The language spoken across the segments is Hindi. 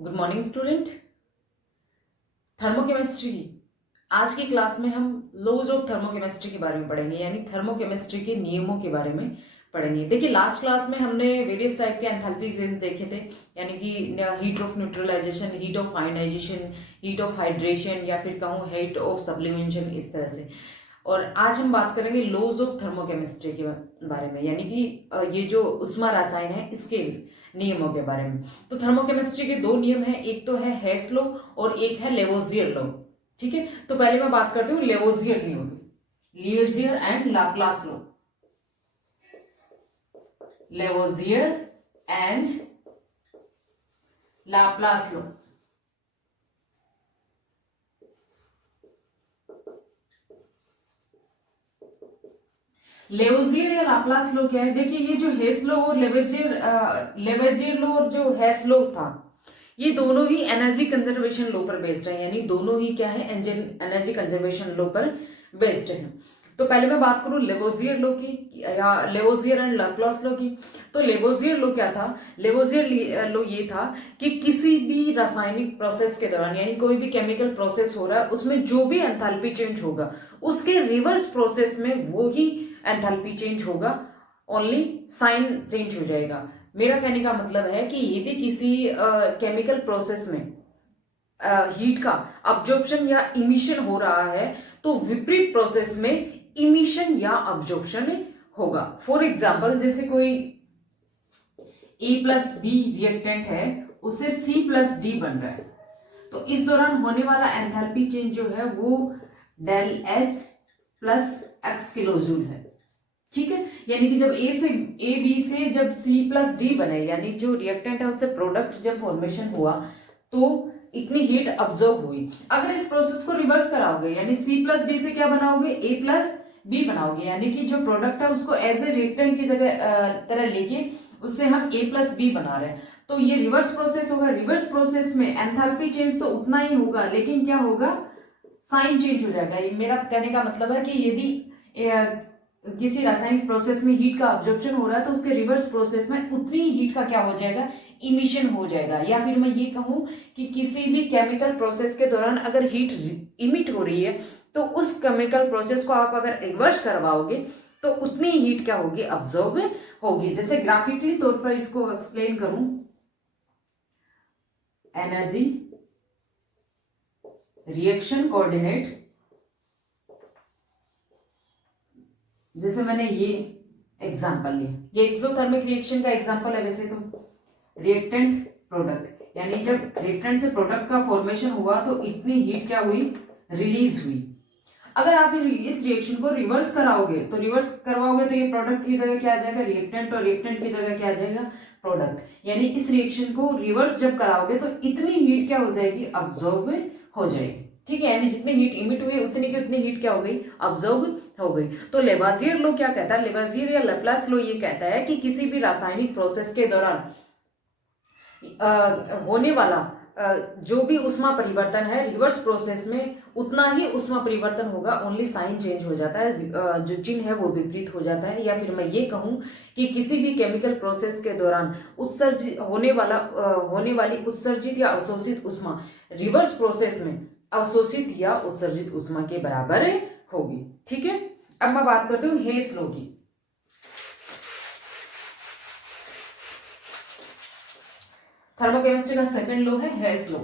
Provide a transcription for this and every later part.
Good morning student. थर्मोकेमिस्ट्री आज की क्लास में हम लॉज ऑफ थर्मोकेमिस्ट्री के बारे में पढ़ेंगे, यानी थर्मोकेमिस्ट्री के नियमों के बारे में पढ़ेंगे। देखिए, लास्ट क्लास में हमने वेरियस टाइप के एंथैल्पी रेंज देखे थे, यानी कि heat of neutralization, heat of ionization, heat of hydration, या फिर कहूँ हीट ऑफ सब्लिमेशन, इस तरह से। और आज हम बात करेंगे लॉज ऑफ थर्मोकेमिस्ट्री के बारे में, यानी कि ये जो उष्मा रसायन है इसके नियमों के बारे में। तो थर्मोकेमिस्ट्री के दो नियम हैं, एक तो है हेस लॉ और एक है लेवोजियर लॉ। ठीक है, तो पहले मैं बात करती हूँ लेवोजियर नियम की। Lavoisier and Laplace law. Lavoisier and Laplace law. Lavoisier या लाप्लास लॉ क्या है? देखिए, ये जो हेस लॉ और लेवेजियर लॉ और जो हेस लॉ था, ये दोनों ही एनर्जी कंजर्वेशन लॉ पर बेस्ड है, यानी दोनों ही क्या है, एनर्जी कंजर्वेशन लॉ पर बेस्ड है। तो पहले मैं बात करूं लेवोजियर लॉ की या लेवोजियर एंड लाप्लास लॉ की। तो लेवोजियर लॉ क्या था? लेवोजियर लॉ ये था कि किसी भी रासायनिक प्रोसेस के दौरान, यानी कोई भी केमिकल प्रोसेस हो रहा है, उसमें जो भी एंथैल्पी चेंज होगा उसके रिवर्स प्रोसेस में वो ही एंथैल्पी चेंज होगा, ओनली साइन चेंज हो जाएगा। मेरा कहने का मतलब है कि यदि किसी केमिकल प्रोसेस में हीट का अब्जॉर्प्शन या इमिशन हो रहा है तो विपरीत प्रोसेस में इमिशन या अब्जॉर्प्शन होगा। फॉर एग्जाम्पल, जैसे कोई ए प्लस बी रिएक्टेंट है, उससे सी प्लस डी बन रहा है, तो इस दौरान होने वाला एंथैल्पी चेंज जो है वो del H plus X kilo joule है। ठीक है, यानी कि जब ए बी से जब सी प्लस डी बने, यानी जो रिएक्टेंट है उससे प्रोडक्ट जब फॉर्मेशन हुआ तो इतनी हीट अब्जॉर्ब हुई। अगर इस प्रोसेस को रिवर्स कराओगे, यानी सी प्लस डी से क्या बनाओगे, ए प्लस बी बनाओगे, यानी कि जो प्रोडक्ट है उसको एज ए रिएक्टेंट की जगह तरह लेके उससे हम ए प्लस बी बना रहे हैं, तो ये रिवर्स प्रोसेस होगा। रिवर्स प्रोसेस में एंथैल्पी चेंज तो उतना ही होगा, लेकिन क्या होगा, साइन चेंज हो जाएगा। ये मेरा कहने का मतलब है कि यदि किसी रासायनिक प्रोसेस में हीट का अब्जॉर्प्शन हो रहा है तो उसके रिवर्स प्रोसेस में उतनी हीट का क्या हो जाएगा, इमिशन हो जाएगा। या फिर मैं ये कहूं कि किसी भी केमिकल प्रोसेस के दौरान अगर हीट इमिट हो रही है तो उस केमिकल प्रोसेस को आप अगर रिवर्स करवाओगे तो उतनी हीट क्या होगी, अब्जॉर्ब होगी। जैसे ग्राफिकली तौर पर इसको एक्सप्लेन करूं, एनर्जी रिएक्शन कोऑर्डिनेट, जैसे मैंने ये एग्जांपल लिया, ये एक्सोथर्मिक रिएक्शन का एग्जांपल है वैसे तो, रिएक्टेंट प्रोडक्ट, यानी जब रिएक्टेंट से प्रोडक्ट का फॉर्मेशन हुआ तो इतनी हीट क्या हुई, रिलीज हुई। अगर आप इस रिएक्शन को रिवर्स कराओगे तो रिवर्स करवाओगे तो ये प्रोडक्ट की जगह क्या आ जाएगा, रिएक्टेंट, और रिएक्टेंट की जगह क्या आ जाएगा, प्रोडक्ट। यानी इस रिएक्शन को रिवर्स जब कराओगे तो इतनी हीट क्या हो जाएगी, अब्जॉर्ब हो जाएगी। ठीक है, यानी जितनी हीट इमिट हुई उतनी की उतनी हीट क्या हो गई, अब्जॉर्ब हो गई। तो लेवाजियर लॉ क्या कहता है, लेवाजियर या लैप्लास लॉ ये कहता है कि किसी भी रासायनिक प्रोसेस के दौरान होने वाला जो भी उष्मा परिवर्तन है, रिवर्स प्रोसेस में उतना ही उष्मा परिवर्तन होगा, ओनली साइन चेंज हो जाता है, जो चिन्ह है वो विपरीत हो जाता है। या फिर मैं ये कहूं कि किसी भी केमिकल प्रोसेस के दौरान उत्सर्जित होने वाली उत्सर्जित या अवशोषित उष्मा रिवर्स प्रोसेस में अवशोषित या उत्सर्जित उष्मा के बराबर होगी। ठीक है, अब मैं बात करती हूँ हेस लॉ की। थर्मोकेमिस्ट्री का सेकंड लॉ है हेस लॉ।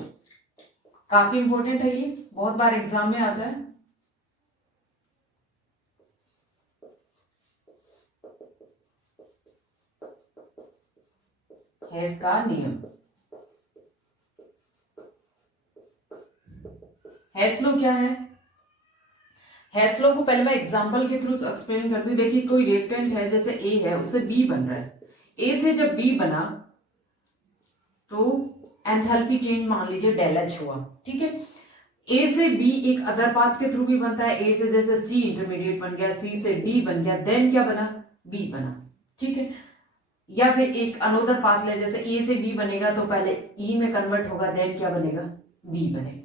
काफी इंपॉर्टेंट है, ये बहुत बार एग्जाम में आता है। हेस का नियम, हेस लॉ क्या है? हेस लॉ को पहले मैं एग्जांपल के थ्रू एक्सप्लेन करती हूँ। देखिए, कोई रिएक्टेंट है, जैसे ए है, उससे बी बन रहा है। ए से जब बी बना तो एंथैल्पी चेंज मान लीजिए डेल एच हुआ। ठीक है, ए से बी एक अदर पाथ के थ्रू भी बनता है। ए से जैसे सी इंटरमीडिएट बन गया, सी से डी बन गया, देन क्या बना, बी बना। ठीक है, या फिर एक अनोदर पाथ ले, जैसे ए से बी बनेगा तो पहले ई में कन्वर्ट होगा, देन क्या बनेगा, बी बनेगा।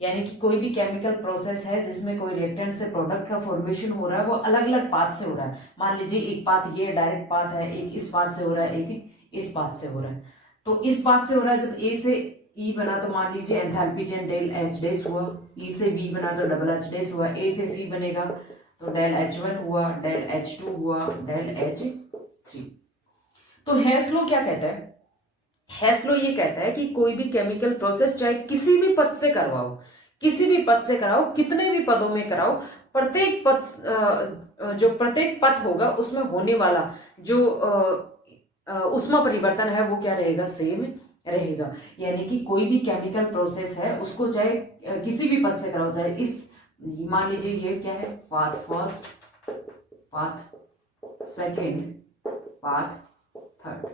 यानी कि कोई भी केमिकल प्रोसेस है जिसमें कोई रिएक्टेंट से प्रोडक्ट का फॉर्मेशन हो रहा है, वो अलग अलग पाथ से हो रहा है। मान लीजिए एक पाथ ये डायरेक्ट पाथ है, एक इस पाथ से हो रहा है, एक इस पाथ से हो रहा है। तो इस पाथ से हो रहा है, जब ए से ई बना तो मान लीजिए enthalpy change del H dash हुआ, ई से बी बना तो डबल एच डैश हुआ, ए से सी बनेगा तो डेल एच वन हुआ, डेल एच टू हुआ, डेल एच थ्री। तो हेस लॉ क्या कहता है? हेस लॉ ये कहता है कि कोई भी केमिकल प्रोसेस चाहे किसी भी पद से करवाओ, किसी भी पद से कराओ, कितने भी पदों में कराओ, प्रत्येक पद जो प्रत्येक पद होगा उसमें होने वाला जो ऊष्मा परिवर्तन है वो क्या रहेगा? सेम रहेगा। यानी कि कोई भी केमिकल प्रोसेस है उसको चाहे किसी भी पद से कराओ, चाहे इस मान लीजिए ये क्या है? Path first, path second, path third.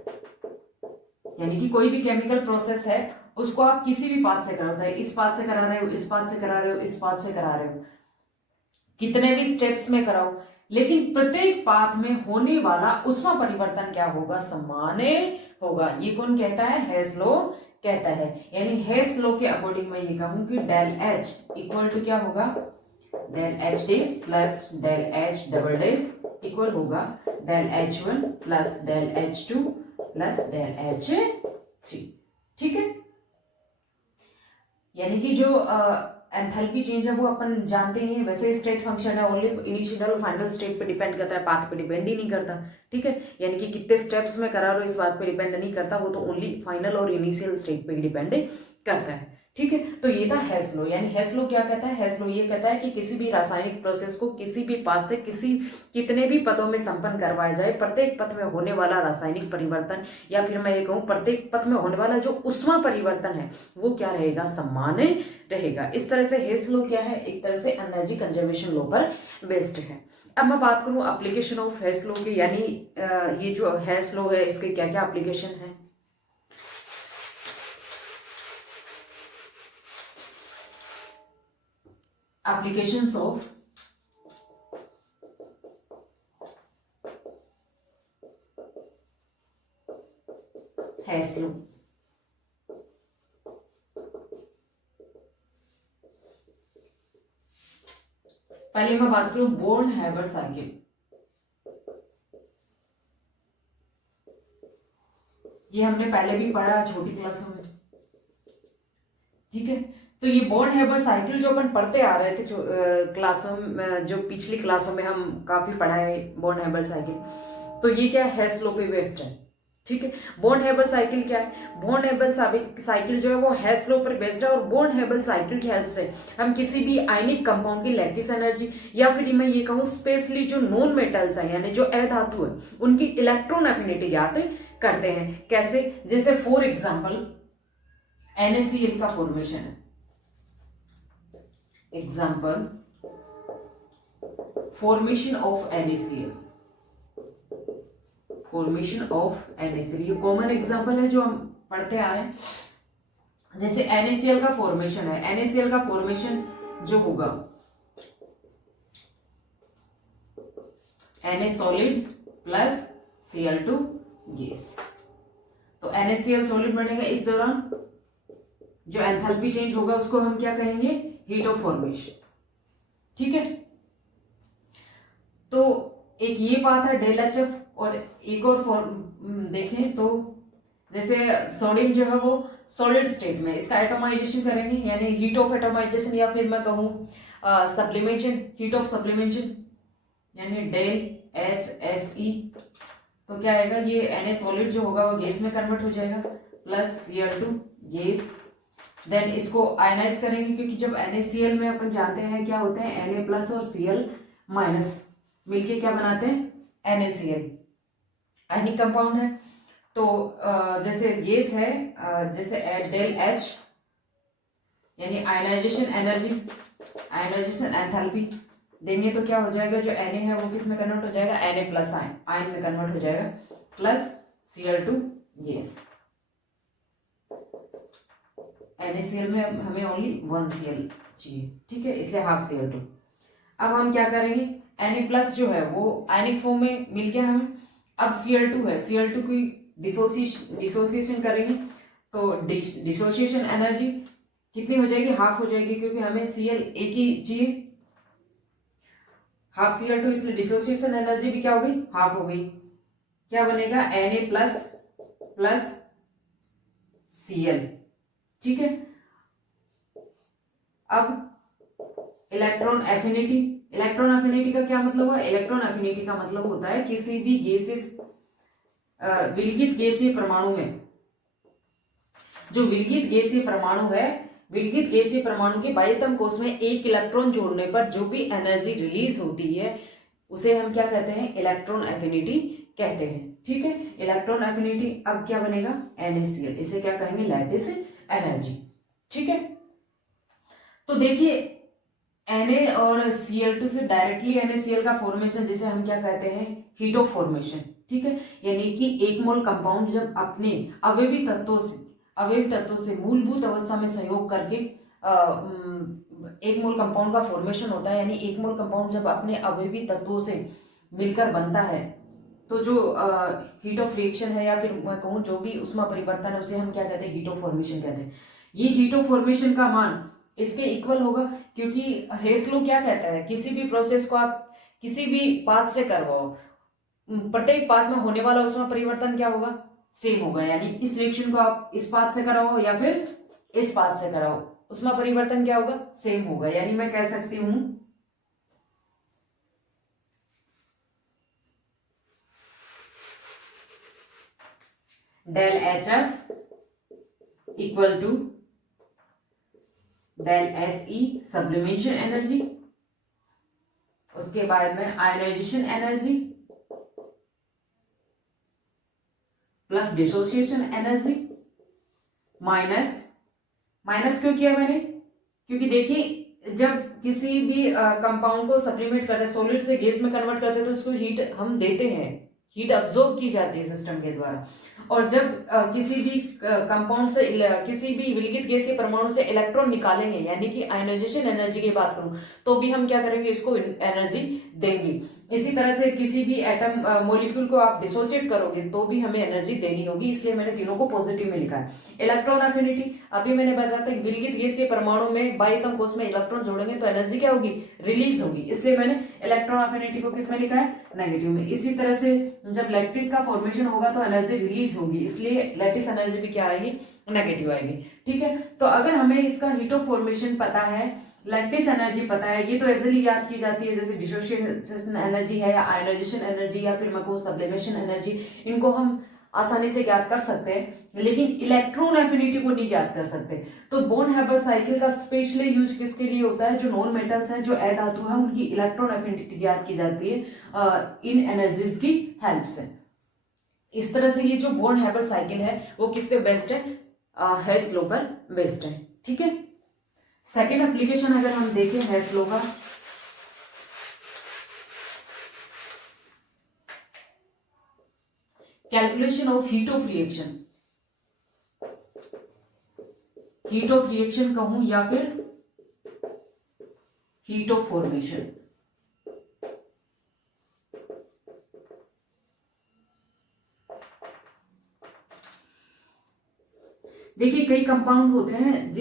यानी कि कोई भी केमिकल प्रोसेस है उसको आप किसी भी पाथ से कराओ, चाहे इस पाथ से करा रहे हो, इस पाथ से करा रहे हो, इस पाथ से करा रहे हो, कितने भी स्टेप्स में कराओ, लेकिन प्रत्येक पाथ में होने वाला ऊष्मा परिवर्तन क्या होगा? समान होगा। ये कौन कहता है? हेस लॉ कहता है। यानी हेस लॉ के अकॉर्डिंग मैं ये कहूं कि डेल एच इक्वल टू क्या होगा? Del H dash plus del h double dash equal होगा del h one plus del h two plus del h three. ठीक है, यानी कि जो एंथैल्पी चेंज है वो अपन जानते हैं, वैसे स्टेट फंक्शन है, ओनली इनिशियल और फाइनल स्टेट पे डिपेंड करता है, पाथ पे डिपेंड ही नहीं करता। ठीक है, यानी कि कितने स्टेप्स में करा रहे हो इस बात पे डिपेंड नहीं करता, वो तो ओनली फाइनल और इनिशियल स्टेट पे ही डिपेंड करता है। ठीक है, तो ये था हेस लॉ। यानी हेस लॉ क्या कहता है? हेस लॉ ये कहता है कि किसी भी रासायनिक प्रोसेस को किसी भी पाथ से कितने भी पदों में संपन्न करवाया जाए, प्रत्येक पथ में होने वाला रासायनिक परिवर्तन, या फिर मैं ये कहूं प्रत्येक पथ में होने वाला जो ऊष्मा परिवर्तन है वो क्या रहेगा? समान रहेगा। इस तरह से हेस लॉ क्या है? एक तरह से एनर्जी कंजर्वेशन लॉ पर बेस्ड है। अब मैं बात करूं एप्लीकेशन ऑफ हेस लॉ के, यानी ये जो हेस लॉ है इसके क्या क्या एप्लीकेशन है। Applications of Hess law. पहले मैं बात करूं बोर्न हैबर साइकिल। ये हमने पहले भी पढ़ा छोटी क्लासों में। ठीक है, तो ये बोर्न हैबर साइकिल जो अपन पढ़ते आ रहे थे क्लासों में, जो पिछली क्लासों में हम काफी पढ़ा है बोर्न हैबर साइकिल, तो ये क्या है? हेस लॉ पे बेस्ड है। ठीक है, बोर्न हैबर साइकिल क्या है? बोर्न हैबर साइकिल जो है वो हेस लॉ पर बेस्ड है, और बोर्न हैबर साइकिल की हेल्प से हम किसी भी आयनिक कंपाउंड की लैटिस एनर्जी, या फिर मैं ये कहूं स्पेशली जो नॉन मेटल्स है यानी जो अधातु है उनकी इलेक्ट्रॉन एफिनिटी ज्ञात करते हैं। कैसे? जैसे फॉर एग्जाम्पल NaCl का फॉर्मेशन है, example formation of NaCl, formation of NaCl, ये कॉमन एग्जाम्पल है जो हम पढ़ते आ रहे हैं। जैसे NaCl का फॉर्मेशन है, NaCl का फॉर्मेशन जो होगा Na solid plus Cl2 gas, तो NaCl सॉलिड बनेगा। इस दौरान जो एंथैल्पी चेंज होगा उसको हम क्या कहेंगे? Heat of formation. ठीक है, तो एक ये बात है डेल एच एफ, और एक और देखें तो जैसे सोडियम जो है वो सॉलिड स्टेट में इसका एटोमाइजेशन करेंगे, यानी हीट ऑफ एटोमाइजेशन, या फिर मैं कहूं सप्लीमेशन, हीट ऑफ सप्लीमेशन, यानी डेल एच एस ई, तो क्या आएगा? ये Na सॉलिड जो होगा वो गैस में कन्वर्ट हो जाएगा प्लस Cl2 गैस। देन इसको आयनाइज करेंगे, क्योंकि जब NaCl में अपन जानते हैं क्या होते हैं, Na प्लस और Cl माइनस मिलके क्या बनाते हैं? NaCl, आयनिक कंपाउंड है। तो जैसे गैस है, जैसे डेल H यानी आयनाइजेशन एनर्जी, आयनाइजेशन एंथैल्पी देंगे तो क्या हो जाएगा? जो Na है वो किस में कन्वर्ट हो जाएगा? Na प्लस आयन में कन्वर्ट हो जाएगा प्लस Cl2 गैस। NaCl में हमें ओनली 1 Cl चाहिए। ठीक है, इसलिए हाफ Cl2। अब हम क्या करेंगे? Na प्लस जो है वो आयनिक फॉर्म में मिल गया हमें। अब Cl2 है, Cl2 की डिसोसिएशन करेंगे तो डिसोसिएशन एनर्जी कितनी हो जाएगी? हाफ हो जाएगी, क्योंकि हमें Cl एक ही चाहिए, हाफ Cl2, इसलिए डिसोसिएशन एनर्जी भी क्या हो गई? हाफ हो गई। क्या बनेगा? Na plus plus Cl। ठीक है। अब इलेक्ट्रॉन एफिनिटी, इलेक्ट्रॉन एफिनिटी का क्या मतलब हुआ? इलेक्ट्रॉन एफिनिटी का मतलब होता है किसी भी गैसेस विलगित गैसीय परमाणु में, जो विलगित गैसीय परमाणु है, विलगित गैसीय परमाणु के बाह्यतम कोश में एक इलेक्ट्रॉन जोड़ने पर जो भी एनर्जी रिलीज होती है उसे हम क्या कहते हैं? इलेक्ट्रॉन एफिनिटी कहते हैं। ठीक है, इलेक्ट्रॉन एफिनिटी। अब क्या बनेगा? NaCl, इसे क्या कहेंगे? Lattice energy. ठीक है, तो देखिए Na और Cl2 से डायरेक्टली NaCl का फॉर्मेशन जिसे हम क्या कहते हैं? Heat of formation. ठीक है, यानी कि एक मोल कंपाउंड जब अपने अवयवी तत्वों से मूलभूत अवस्था में संयोग करके एक मोल कंपाउंड का फॉर्मेशन होता है, यानी एक मोल कंपाउंड जब अपने अवयवी तत्वों से मिलकर बनता है तो जो हीट ऑफ रिएक्शन है या फिर मैं कहूँ जो भी ऊष्मा परिवर्तन है उसे हम क्या कहते हैं? हीट ऑफ फॉर्मेशन कहते हैं। ये हीट ऑफ फॉर्मेशन का मान इसके इक्वल होगा, क्योंकि हेस लॉ क्या कहता है? किसी भी प्रोसेस को आप किसी भी पाथ से करवाओ, प्रत्येक पाथ में होने वाला ऊष्मा परिवर्तन क्या होगा? सेम होगा। यानी इस रिएक्शन को आप इस पाथ से कराओ या फिर इस पाथ से कराओ, ऊष्मा परिवर्तन क्या होगा? सेम होगा। यानी मैं कह सकती हूं del HF equal to del SE sublimation energy, उसके बाद में ionization energy plus dissociation energy minus क्यों किया मैंने? क्योंकि देखिए जब किसी भी कंपाउंड को सप्लीमेंट करते हैं, सॉलिड से गैस में कन्वर्ट करते हैं, तो उसको हीट हम देते हैं, हीट अब्सॉर्ब की जाती है सिस्टम के द्वारा। और जब किसी भी कंपाउंड से किसी भी विलगित गैसीय परमाणु से इलेक्ट्रॉन निकालेंगे, यानी कि आयोनाइजेशन एनर्जी की बात करूं, तो भी हम क्या करेंगे? इसको एनर्जी देंगे। इसी तरह से किसी भी एटम मॉलिक्यूल को आप डिसोसिएट करोगे तो भी हमें एनर्जी देनी होगी, इसलिए मैंने तीनों को पॉजिटिव में लिखा है। इलेक्ट्रॉन एफिनिटी, अभी मैंने बताया था कि विलगित गैसीय परमाणु में बाह्यतम कोश में इलेक्ट्रॉन जोड़ेंगे तो एनर्जी क्या होगी? रिलीज होगी, इसलिए मैंने इलेक्ट्रॉन एफिनिटी को किस में लिखा है? नेगेटिव में। इसी तरह से जब लैटिस का फॉर्मेशन होगा तो एनर्जी रिलीज होगी, इसलिए लैटिस एनर्जी भी क्या आएगी? नेगेटिव आएगी। ठीक है, तो अगर हमें इसका हीट ऑफ फॉर्मेशन पता है, लैटिस एनर्जी पता है, ये तो इजीली याद की जाती है, जैसे डिसोसिएशन एनर्जी है या आयोनाइजेशन एनर्जी या फिर मैं कहूँ सब्लिमेशन एनर्जी, इनको हम आसानी से ज्ञात कर सकते हैं, लेकिन इलेक्ट्रॉन एफिनिटी को नहीं ज्ञात कर सकते। तो बोर्न हैबर साइकिल का स्पेशली यूज किसके लिए होता है? जो नॉन मेटल्स हैं, जो अधातु हैं, उनकी इलेक्ट्रॉन एफिनिटी ज्ञात की जाती है इन एनर्जीज की हेल्प से। इस तरह से ये जो बोर्न हैबर साइकिल है वो किस पे बेस्ड है? हेस लॉ पर बेस्ड है। ठीक है, सेकेंड एप्लीकेशन अगर हम देखें हेस लॉ का, calculation of heat of reaction, heat of reaction कहूं या फिर हीट ऑफ फॉर्मेशन। देखिए कई कंपाउंड होते हैं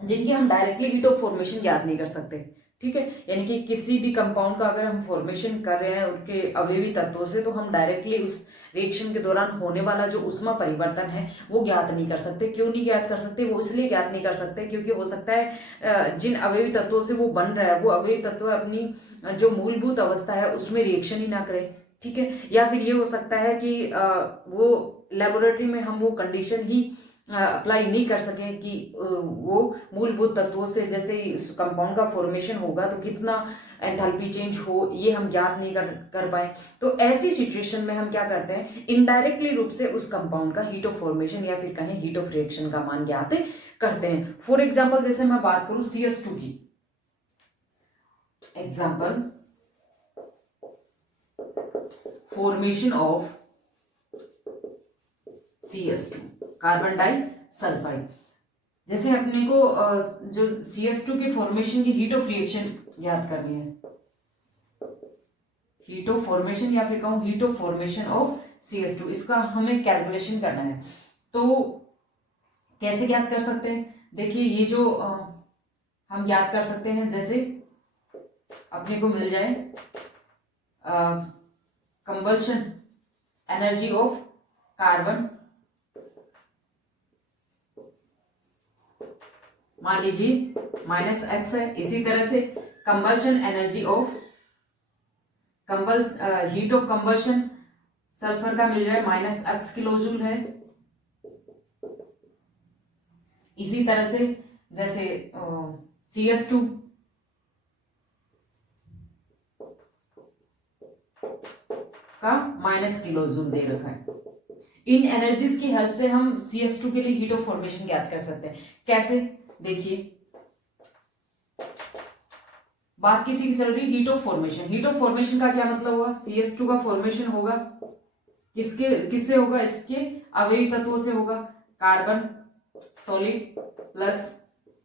जिनकी हम डायरेक्टली हीट ऑफ फॉर्मेशन ज्ञात नहीं कर सकते। ठीक है, यानी कि किसी भी कंपाउंड का अगर हम फॉर्मेशन कर रहे हैं उनके अवयवी तत्वों से, तो हम डायरेक्टली उस रिएक्शन के दौरान होने वाला जो ऊष्मा परिवर्तन है वो ज्ञात नहीं कर सकते। क्यों नहीं ज्ञात कर सकते? वो इसलिए ज्ञात नहीं कर सकते क्योंकि हो सकता है जिन अवयवी तत्वों से वो बन रहा है वो अवयवी तत्व अपनी जो मूलभूत अवस्था है उसमें रिएक्शन ही ना करे। ठीक है, या फिर ये हो सकता है कि वो लेबोरेटरी में हम वो कंडीशन ही अप्लाई नहीं कर सके कि वो मूलभूत तत्वों से जैसे उस कंपाउंड का फॉर्मेशन होगा तो कितना एंथैल्पी चेंज हो, ये हम ज्ञात नहीं कर पाए। तो ऐसी सिचुएशन में हम क्या करते हैं? इनडायरेक्टली रूप से उस कंपाउंड का हीट ऑफ फॉर्मेशन या फिर कहें हीट ऑफ रिएक्शन का मान ज्ञात करते हैं। फॉर एग्जाम्पल जैसे मैं बात करूं CS2 की, example formation of CS2 carbon disulphide. जैसे अपने को जो CS2 के फॉर्मेशन की हीट ऑफ रिएक्शन याद करनी है, हीट ऑफ फॉर्मेशन या फिर कहूं heat of formation of CS2, इसका हमें कैलकुलेशन करना है। तो कैसे ज्ञात कर सकते हैं? देखिए ये जो हम ज्ञात कर सकते हैं, जैसे अपने को मिल जाए कंबल्शन एनर्जी ऑफ कार्बन मान लीजिए माइनस एक्स है। इसी तरह से कंबल्शन energy of heat of कंबल्शन sulphur का मिल जाए माइनस एक्स किलो जूल है। इसी तरह से जैसे CS2 का माइनस किलो जूल दे रखा है। इन एनर्जीज की हेल्प से हम CS2 के लिए हीट ऑफ फॉर्मेशन ज्ञात कर सकते हैं। कैसे, देखिए बात किसी की चल रही heat of formation. Heat of formation का क्या मतलब हुआ, CS2 का फॉर्मेशन होगा किससे होगा, इसके अवयवी तत्वों से होगा। Carbon solid plus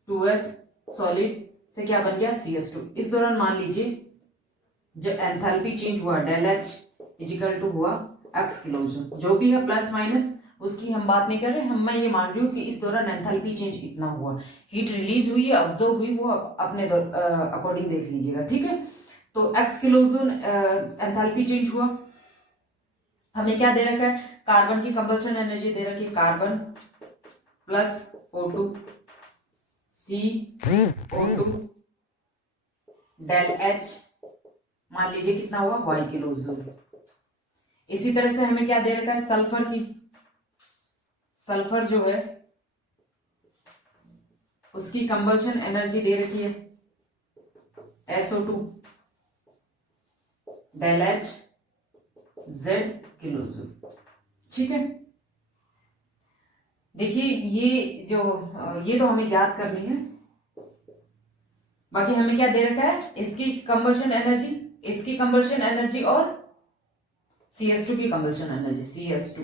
2s solid से क्या बन गया, CS2। इस दौरान मान लीजिए जो एंथैल्पी चेंज हुआ डेल H इजिकल टू हुआ x किलो जूल। जो भी है प्लस माइनस उसकी हम बात नहीं कर रहे, मैं ये मान रही हूँ कि इस दौरान एंथैल्पी चेंज इतना हुआ, हीट रिलीज हुई है, ऑब्जर्व हुई, वो अपने अकॉर्डिंग देख लीजिएगा, ठीक है। तो x kilo joule enthalpy change हुआ। हमें क्या दे रखा है, कार्बन की कंबल्शन एनर्जी दे रखी है, carbon plus O2 CO2 del H मान लीजिए कितना हुआ y किलो जूल। इसी तरह से हमें क्या दे रखा है, सल्फर जो है उसकी कंबल्शन एनर्जी दे रखी है SO2 del H Z kilo joule, ठीक है। देखिए ये तो हमें ज्ञात करनी है। बाकी हमें क्या दे रखा है, इसकी कंबल्शन एनर्जी और CS2 की कंबल्शन एनर्जी, CS2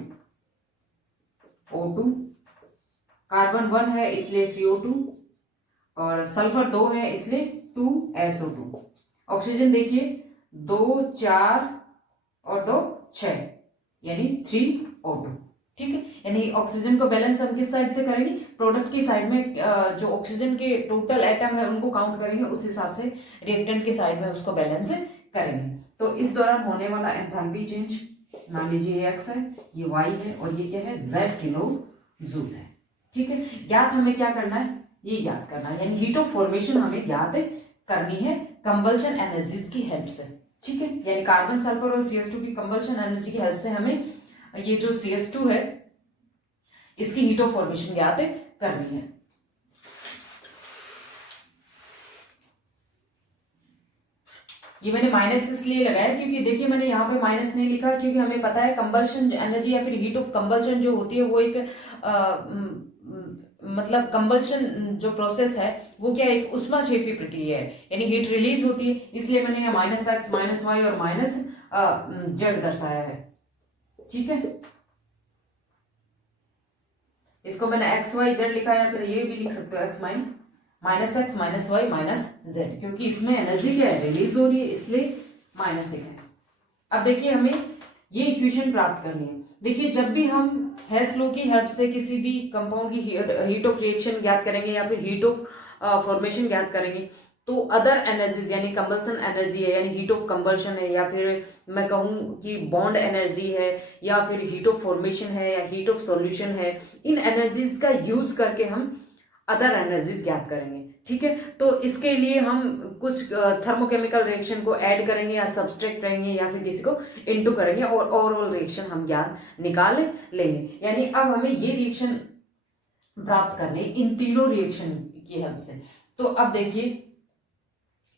O2 कार्बन 1 है इसलिए CO2 और सल्फर 2 है इसलिए 2SO2। ऑक्सीजन देखिए 2 4 और 2 6 यानी 3O2, ठीक है। यानी ऑक्सीजन को बैलेंस हम किस साइड से करेंगे, प्रोडक्ट की साइड में जो ऑक्सीजन के टोटल एटम है उनको काउंट करेंगे, उस हिसाब से रिएक्टेंट की साइड में उसको बैलेंस करेंगे। तो इस दौरान होने वाला एंथैल्पी चेंज मान लीजिए ये x है, ये y है और ये क्या है z किलो जूल है, ठीक है। ज्ञात हमें क्या करना है, ये ज्ञात करना है, यानी हीट ऑफ फॉर्मेशन हमें ज्ञात करनी है कंबल्शन एनर्जीज की हेल्प से, ठीक है। यानी कार्बन सल्फर और CS2 की कंबल्शन एनर्जी की हेल्प से हमें ये जो CS2 है इसकी हीट ऑफ फॉर्मेशन ज्ञात करनी है। ये मैंने माइनस इसलिए लगाया क्योंकि देखिए मैंने यहाँ पे माइनस नहीं लिखा क्योंकि हमें पता है कंबल्शन एनर्जी या फिर हीट ऑफ कंबल्शन जो होती है वो एक मतलब कंबल्शन जो प्रोसेस है वो क्या एक ऊष्माक्षेपी प्रक्रिया है, यानी हीट रिलीज होती है, इसलिए मैंने यहाँ माइनस एक्स माइनस वाई और माइनस जेड दर्शाया है, ठीक है। इसको मैंने एक्स वाई जेड लिखा है, फिर ये भी लिख सकते हो X minus Y minus Z, क्योंकि इसमें एनर्जी क्या है रिलीज हो रही है इसलिए माइनस लिखा है। अब देखिए हमें ये इक्वेशन प्राप्त करनी है। देखिए जब भी हम हेस लॉ की हेल्प से किसी भी कंपाउंड की हीट ऑफ रिएक्शन ज्ञात करेंगे या फिर हीट ऑफ फॉर्मेशन ज्ञात करेंगे तो अदर एनर्जीज यानी कंबल्सन एनर्जी है यानी हीट ऑफ कंबल्शन है या फिर मैं कहूँ कि बॉन्ड एनर्जी है या फिर हीट ऑफ फॉर्मेशन है या हीट ऑफ सॉल्यूशन है, इन एनर्जीज का यूज करके हम अदर एनर्जीज ज्ञात करेंगे, ठीक है। तो इसके लिए हम कुछ थर्मोकेमिकल रिएक्शन को ऐड करेंगे या सब्सट्रैक्ट करेंगे या फिर किसी को इनटू करेंगे और ओवरऑल रिएक्शन हम ज्ञात निकाल लेंगे। यानी अब हमें ये रिएक्शन प्राप्त करने इन तीनों रिएक्शन की हेल्प से। तो अब देखिए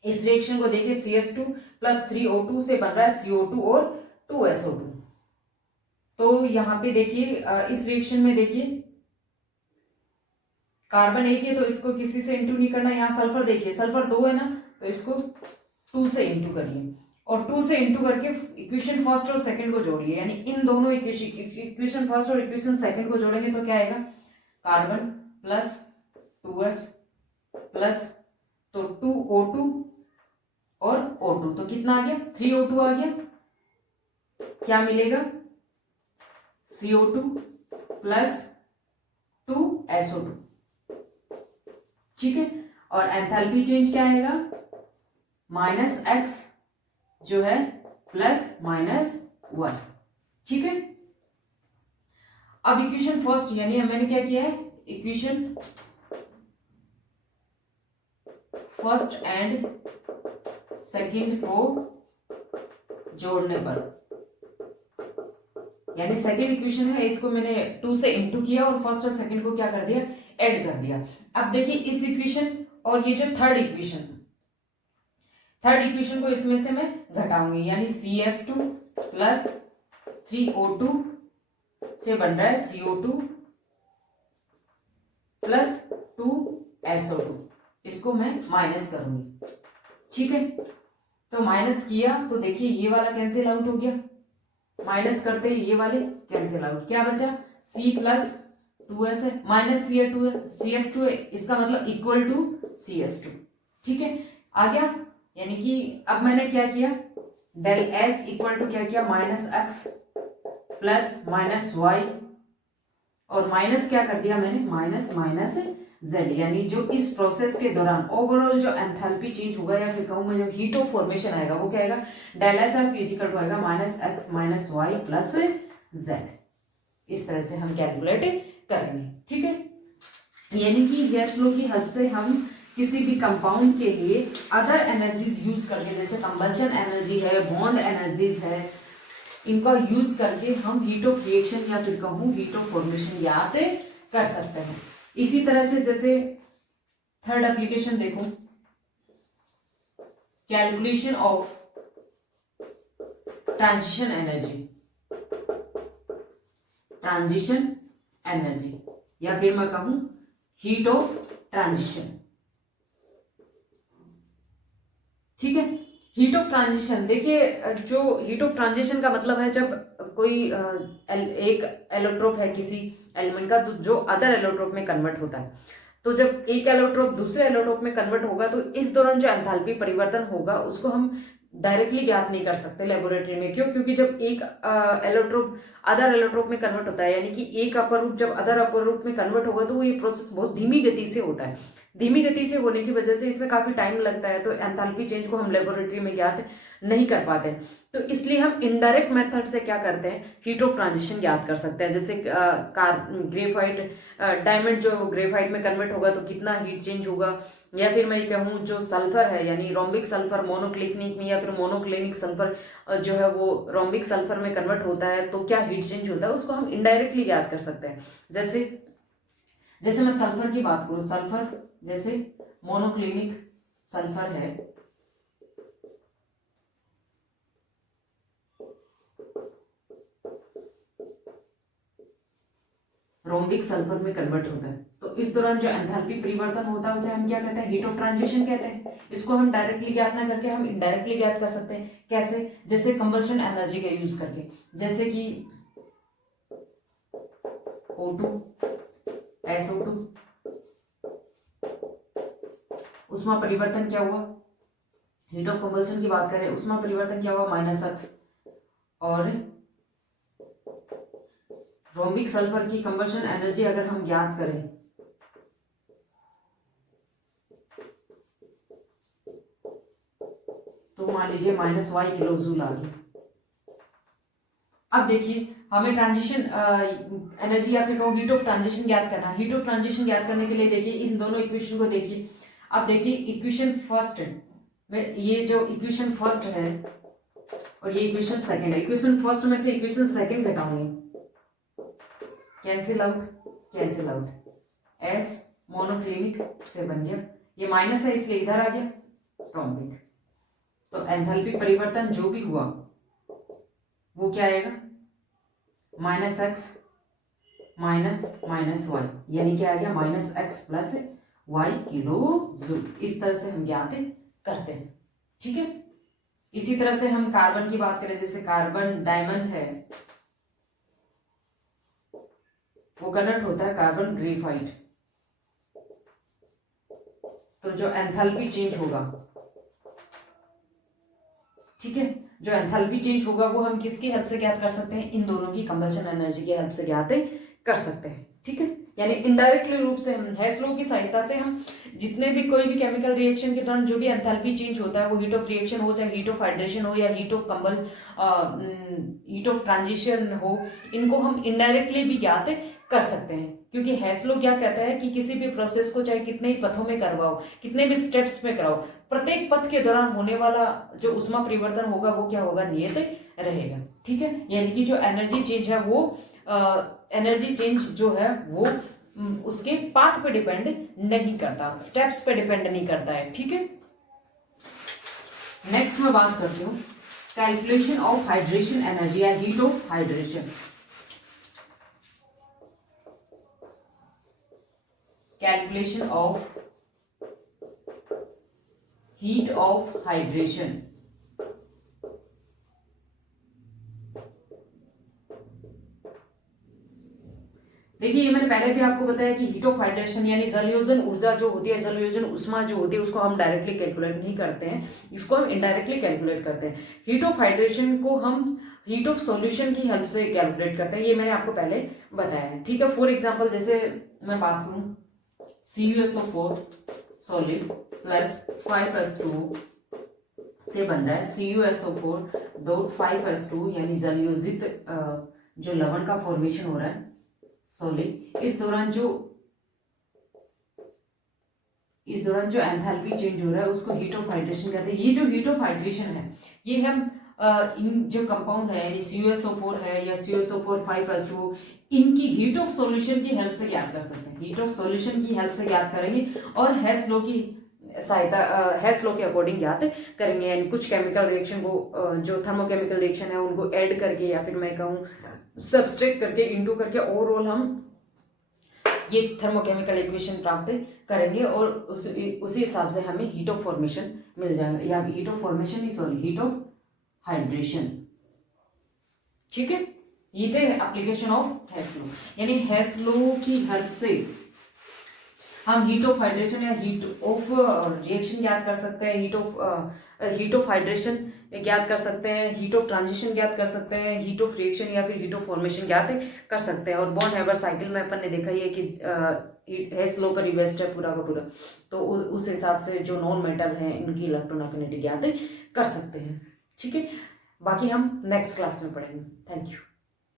इस रिएक्शन को देखिए CS2 प्लस 3O2 से बन रहा है CO2 और 2SO2। तो यहाँ पे देखिए इस रिएक्शन में देखिए कार्बन एक है तो इसको किसी से इंटू नहीं करना, यहाँ सल्फर देखिए सल्फर 2 है ना तो इसको 2 से इंटू करिए और 2 से इंटू करके इक्वेशन फर्स्ट और सेकंड को जोड़िए, यानी इन दोनों इक्वेशन फर्स्ट और इक्वेशन सेकंड को जोड़ेंगे तो क्या आएगा कार्बन प्लस 2s प्लस तो 2O2 और O2 तो कितना आ गया 3O2 आ गया, क्या मिलेगा CO2 प्लस 2SO2, ठीक है। और एंथैल्पी चेंज क्या आएगा माइनस एक्स जो है प्लस माइनस वन, ठीक है। अब इक्वेशन फर्स्ट यानी मैंने क्या किया है इक्वेशन फर्स्ट एंड सेकंड को जोड़ने पर, यानी सेकंड इक्वेशन है, इसको मैंने 2 से इंटू किया और फर्स्ट और सेकंड को क्या कर दिया, ऐड कर दिया। अब देखिए इस इक्वेशन और ये जो थर्ड इक्वेशन को इसमें से मैं घटाऊंगी, यानी CS2 प्लस 3O2 से बन रहा है CO2 प्लस 2SO2, इसको मैं माइनस करूंगी। ठीक है, तो माइनस किया तो देखिए ये वाला कैंसिल आउट हो गया, माइनस करते ही ये वाले कैंसिल आउट, क्या बचा C प्लस 2S है, माइनस CS2 है, इसका मतलब इक्वल टू CS2। ठीक है, आ गया, यानी कि अब मैंने क्या किया, डेल S इक्वल टू क्या किया, minus X plus minus Y, और माइनस क्या कर दिया मैंने, माइनस माइनस जेड, यानी जो इस प्रोसेस के दौरान ओवरऑल जो एंथैल्पी चेंज होगा या फिर कहूं मैं जो हीट ऑफ फॉर्मेशन आएगा वो क्या आएगा, del h of equal to आएगा minus x minus y plus z. इस तरह से हम कैलकुलेट करेंगे। ठीक है, यानी कि गैस लो की हद से हम किसी भी कंपाउंड के लिए अदर एनर्जीज यूज करके, जैसे कंबल्शन एनर्जी है, बॉन्ड एनर्जीज है, इनका यूज करके हम हीट ऑफ रिएक्शन या फिर कहूं हीट ऑफ फॉर्मेशन ज्ञात कर सकते हैं। इसी तरह से जैसे थर्ड एप्लीकेशन देखो, कैलकुलेशन ऑफ ट्रांजिशन एनर्जी या फिर मैं कहूं हीट ऑफ ट्रांजिशन। ठीक है, हीट ऑफ ट्रांजिशन, देखिए जो हीट ऑफ ट्रांजिशन का मतलब है जब कोई एक एलोट्रोप है किसी एलिमेंट का, तो जो अदर एलोट्रोप में कन्वर्ट होता है, तो जब एक एलोट्रोप दूसरे एलोट्रोप में कन्वर्ट होगा तो इस दौरान जो एंथैल्पी परिवर्तन होगा उसको हम डायरेक्टली ज्ञात नहीं कर सकते लेबोरेटरी में। क्यों? क्योंकि जब एक एलोट्रोप अदर एलोट्रोप में कन्वर्ट होता है, यानी कि एक अपर रूप जब अदर अपर रूप में कन्वर्ट होगा तो वो ये प्रोसेस बहुत धीमी गति से होता है। धीमी गति से होने की वजह से इसमें काफी टाइम लगता है, तो एंथैल्पी चेंज को हम लेबोरेटरी में ज्ञात नहीं कर पाते। तो इसलिए हम इनडायरेक्ट मेथड से क्या करते हैं, हीट ऑफ ट्रांजिशन ज्ञात कर सकते हैं। जैसे ग्रेफाइट डायमंड जो है वो ग्रेफाइट में कन्वर्ट होगा तो कितना हीट चेंज होगा, या फिर मैं कहूँ जो सल्फर है यानी रोम्बिक सल्फर मोनोक्लिनिक में या फिर मोनोक्लिनिक सल्फर जो है वो रोम्बिक सल्फर में कन्वर्ट होता है तो क्या हीट चेंज होता है, उसको हम इनडायरेक्टली ज्ञात कर सकते हैं। जैसे मैं सल्फर की बात करूं, सल्फर जैसे मोनोक्लिनिक सल्फर है, रोम्बिक सल्फर में कन्वर्ट होता है, तो इस दौरान जो एंथैल्पी परिवर्तन होता है उसे हम क्या कहते हैं, हीट ऑफ ट्रांजिशन कहते हैं। इसको हम डायरेक्टली ज्ञात ना करके हम इनडायरेक्टली ज्ञात कर सकते हैं। कैसे? जैसे कंबल्शन एनर्जी का यूज करके, जैसे कि O2 SO2, उसमें परिवर्तन क्या हुआ, हीट ऑफ कंबल्शन की बात करें, उसमें परिवर्तन क्या हुआ, माइनस एक्स, और रोम्बिक सल्फर की कंबल्शन एनर्जी अगर हम ज्ञात करें तो मान लीजिए माइनस वाई किलो जूल आ गई। अब देखिए हमें ट्रांजिशन एनर्जी या फिर हीट ऑफ ट्रांजिशन ज्ञात करना है। हीट ऑफ ट्रांजिशन ज्ञात करने के लिए देखिए इस दोनों इक्वेशन को देखिए। अब देखिए इक्वेशन फर्स्ट में, ये जो इक्वेशन फर्स्ट है और ये इक्वेशन सेकंड है, इक्वेशन फर्स्ट में से इक्वेशन सेकंड घटाऊंगी, कैंसिल आउट, एस मोनोक्लिनिक से बन गया, ये माइनस है इसलिए इधर आ गया रोम्बिक। तो एंथैल्पी परिवर्तन जो भी हुआ वो क्या आएगा, माइनस एक्स माइनस वाई, यानी क्या आ गया, minus X plus Y kilo joule. इस तरह से हम ज्ञात करते हैं। ठीक है, इसी तरह से हम कार्बन की बात करें, जैसे कार्बन डायमंड है वो कन्वर्ट होता है कार्बन ग्रेफाइट, तो जो एंथैल्पी चेंज होगा, ठीक है, जो एंथैल्पी चेंज होगा वो हम किसकी हेल्प से ज्ञात कर सकते हैं, इन दोनों की कंबल्शन एनर्जी की हेल्प से ज्ञात कर सकते हैं। ठीक है, यानी इनडायरेक्टली रूप से हम हेस लॉ की सहायता से हम जितने भी कोई भी केमिकल रिएक्शन के दौरान जो भी एंथैल्पी चेंज होता है, वो हीट ऑफ रिएक्शन हो चाहे हीट ऑफ हाइड्रेशन हो या हीट ऑफ ट्रांजिशन हो, इनको हम इनडायरेक्टली भी ज्ञात कर सकते हैं, क्योंकि हेस लॉ क्या कहता है कि किसी भी प्रोसेस को चाहे कितने ही पथों में करवाओ, कितने भी स्टेप्स में कराओ, प्रत्येक पथ के दौरान होने वाला जो उष्मा परिवर्तन होगा वो क्या होगा, नियत रहेगा। ठीक है, यानी कि जो एनर्जी चेंज है वो एनर्जी चेंज जो है वो उसके पाथ पे डिपेंड नहीं करता, स्टेप्स पे डिपेंड नहीं करता है। ठीक है, नेक्स्ट मैं बात करती हूँ कैलकुलेशन ऑफ हाइड्रेशन एनर्जी या heat of hydration. Calculation of heat of hydration. देखिए, ये मैंने पहले भी आपको बताया कि हीट ऑफ हाइड्रेशन यानी जलयोजन ऊर्जा जो होती है, जलयोजन उष्मा जो होती है, उसको हम डायरेक्टली कैलकुलेट नहीं करते हैं, इसको हम इनडायरेक्टली कैलकुलेट करते हैं। हीट ऑफ हाइड्रेशन को हम हीट ऑफ सॉल्यूशन की हेल्प से कैलकुलेट करते हैं, ये मैंने आपको पहले बताया है। ठीक है, फॉर एग्जाम्पल जैसे मैं बात करूं CuSO4 सॉलिड प्लस 5S2 से बन रहा है CuSO4.5S2 यानी जलयोजित जो लवण का फॉर्मेशन हो रहा है सॉलिड। इस दौरान जो एंथैल्पी चेंज हो रहा है उसको हीट ऑफ हाइड्रेशन कहते हैं। ये जो हीट ऑफ हाइड्रेशन है ये हम इन जो कंपाउंड है यानी CuSO4 है या CuSO4 5S2 इनकी हीट ऑफ सॉल्यूशन की हेल्प से ज्ञात कर सकते हैं, हीट ऑफ सॉल्यूशन की हेल्प से ज्ञात करेंगे और हेस लॉ की सहायता हेस लॉ के अकॉर्डिंग ज्ञात करेंगे। यानी कुछ केमिकल रिएक्शन को जो थर्मोकेमिकल रिएक्शन है उनको ऐड करके या फिर मैं कहूँ सब्सट्रैक्ट करके इंटू करके ओवरऑल हम ये थर्मोकेमिकल इक्वेशन प्राप्त करेंगे और उसी हिसाब से हमें हीट ऑफ फॉर्मेशन मिल जाएगा, या हीट ऑफ फॉर्मेशन नहीं सॉरी हीट ऑफ हाइड्रेशन। ठीक है, ये थे एप्लीकेशन ऑफ हेस लॉ, यानी हेस लॉ की हेल्प से हम हीट ऑफ हाइड्रेशन या हीट ऑफ रिएक्शन ज्ञात कर सकते हैं, हीट ऑफ हाइड्रेशन ज्ञात कर सकते हैं, हीट ऑफ ट्रांजिशन ज्ञात कर सकते हैं, हीट ऑफ रिएक्शन या फिर हीट ऑफ फॉर्मेशन ज्ञात कर सकते हैं। और बॉर्न हैबर साइकिल में अपन ने देखा ही है कि हेस लॉ पर रिवेस्ट है पूरा का पूरा, तो उस हिसाब से जो नॉन मेटल है इनकी इलेक्ट्रॉन अफिनिटी ज्ञात कर सकते हैं। ठीक है, बाकी हम नेक्स्ट क्लास में पढ़ेंगे। Thank you.